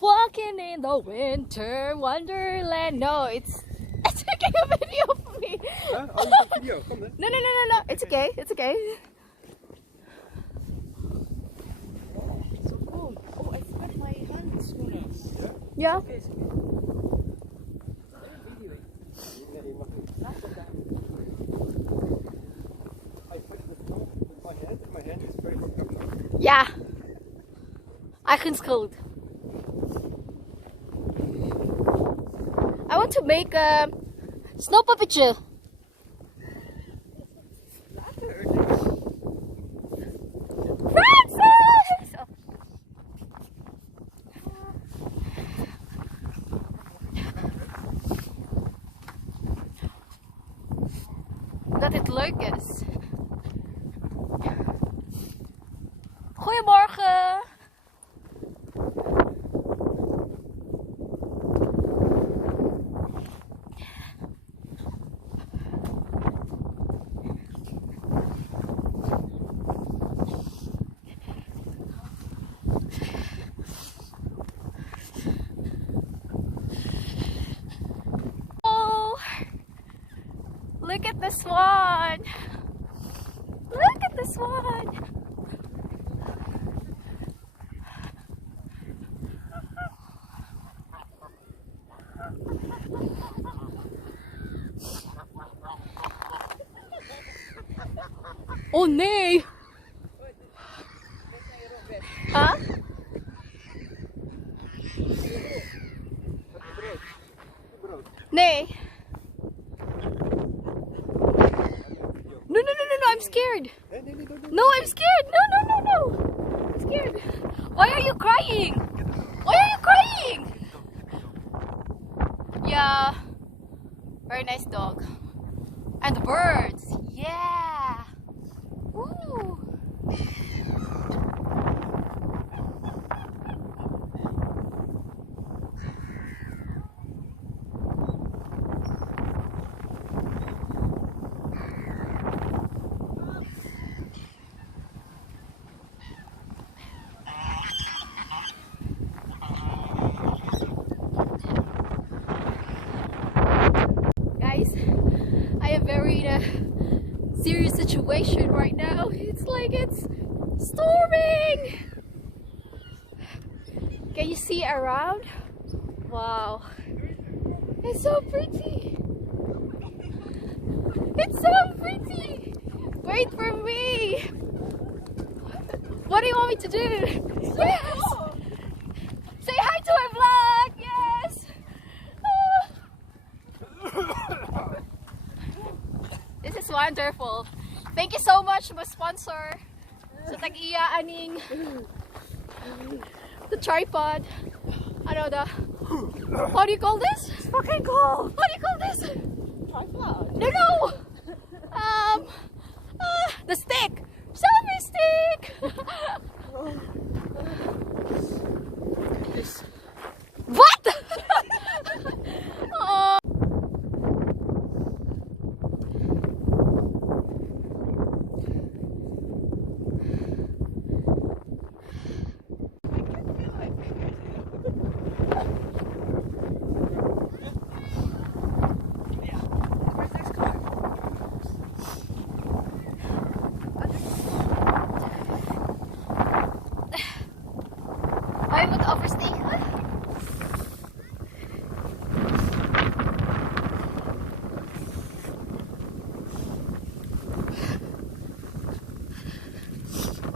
Walking in the winter wonderland. No, it's taking a video of me. Huh? Oh, you take video. Come then. No. It's okay. It's okay. So cool. Oh, I forgot my hands. Yeah. Okay, it's okay. Nee, je mag niet. I put the phone with my hand, and my hand is very comfortable. Ja. Eigen schuld. I want to make a snow puppetje. Francis! Oh. Dat het leuk is. Goedemorgen. Look at this one. Look at this one. Oh nee. Huh? Nee. No, I'm scared. No, I'm scared. No. I'm scared. Why are you crying? Why are you crying? Yeah. Very nice dog. And the birds. Yeah. Woo. Very serious situation right now. It's like it's storming. Can you see around? Wow, it's so pretty. It's so pretty. Wait for me. What do you want me to do? Yes. Say hi to our vlog. Yes. This is wonderful. Thank you so much, my sponsor. Sa tag-iya aning the tripod. Ano the? How do you call this? It's fucking cold. How do you call this? Tripod. No. The stick. Selfie stick. What? Oh. Why would overstay?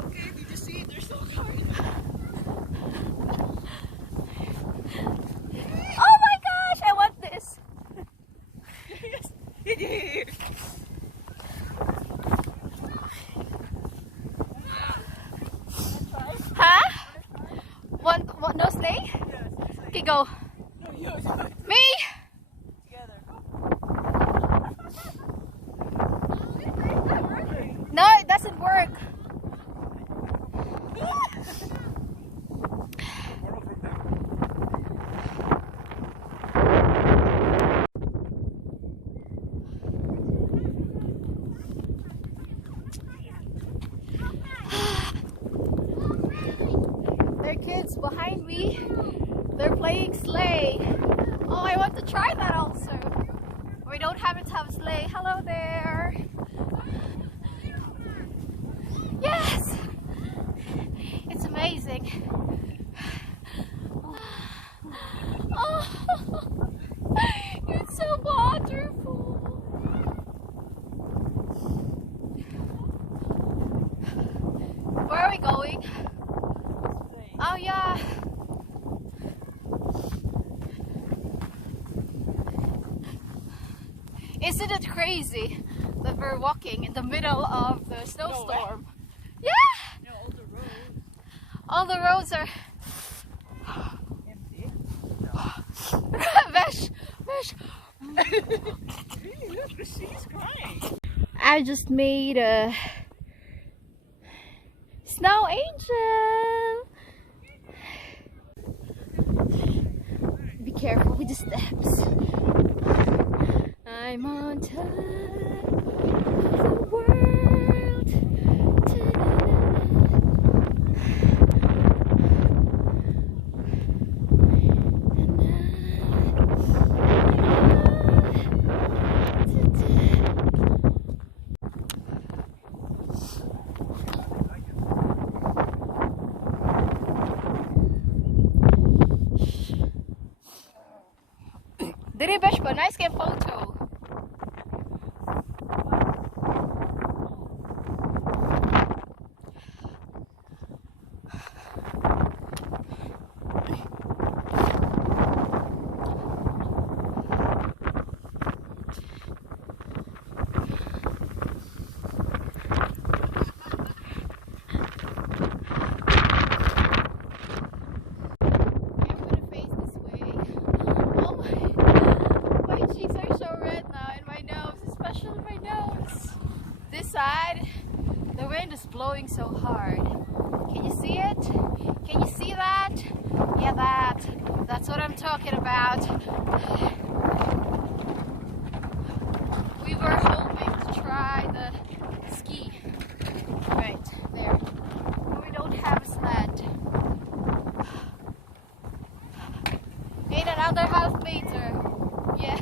Okay, did you see it? They're so hard. Oh my gosh, I want this. Yes. Huh? Want no sleigh? Okay, go. No, you. Me? Together. No, it doesn't work. There are kids behind me. there. Yes! It's amazing. Oh, it's so wonderful. Where are we going? Oh yeah. Isn't it crazy that we're walking in the middle of the snowstorm? Yeah! No, All all the roads the roads are empty. Vesh, Vesh. Really, look, she's crying. I just made a snow angel. Be careful with the steps. I'm on top of the world. Diri Besh ba? Nice game photo. Side, the wind is blowing so hard. Can you see it? Can you see that? Yeah, that's what I'm talking about. We were hoping to try the ski right there, but we don't have a sled. Ain't another half meter. Yeah.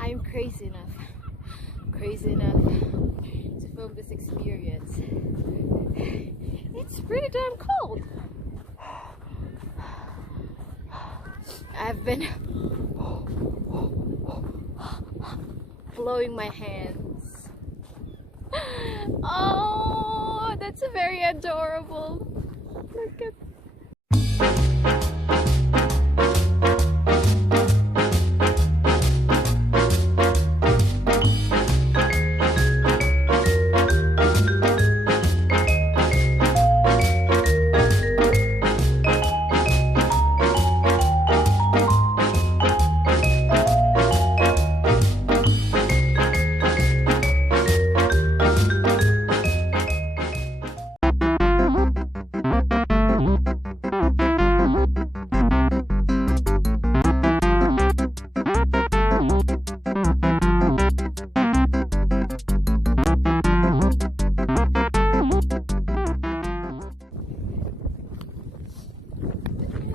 I'm crazy enough to film this experience. It's pretty damn cold. I've been blowing my hands. Oh, that's very adorable. Look at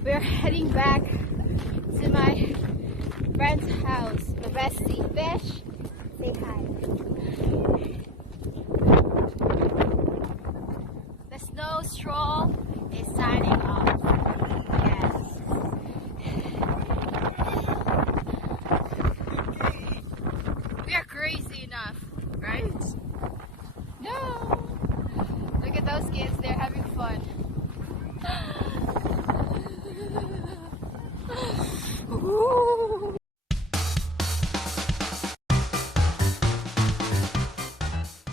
we're heading back to my friend's house, my bestie, Besh. Say hi. The snowstorm is signing off.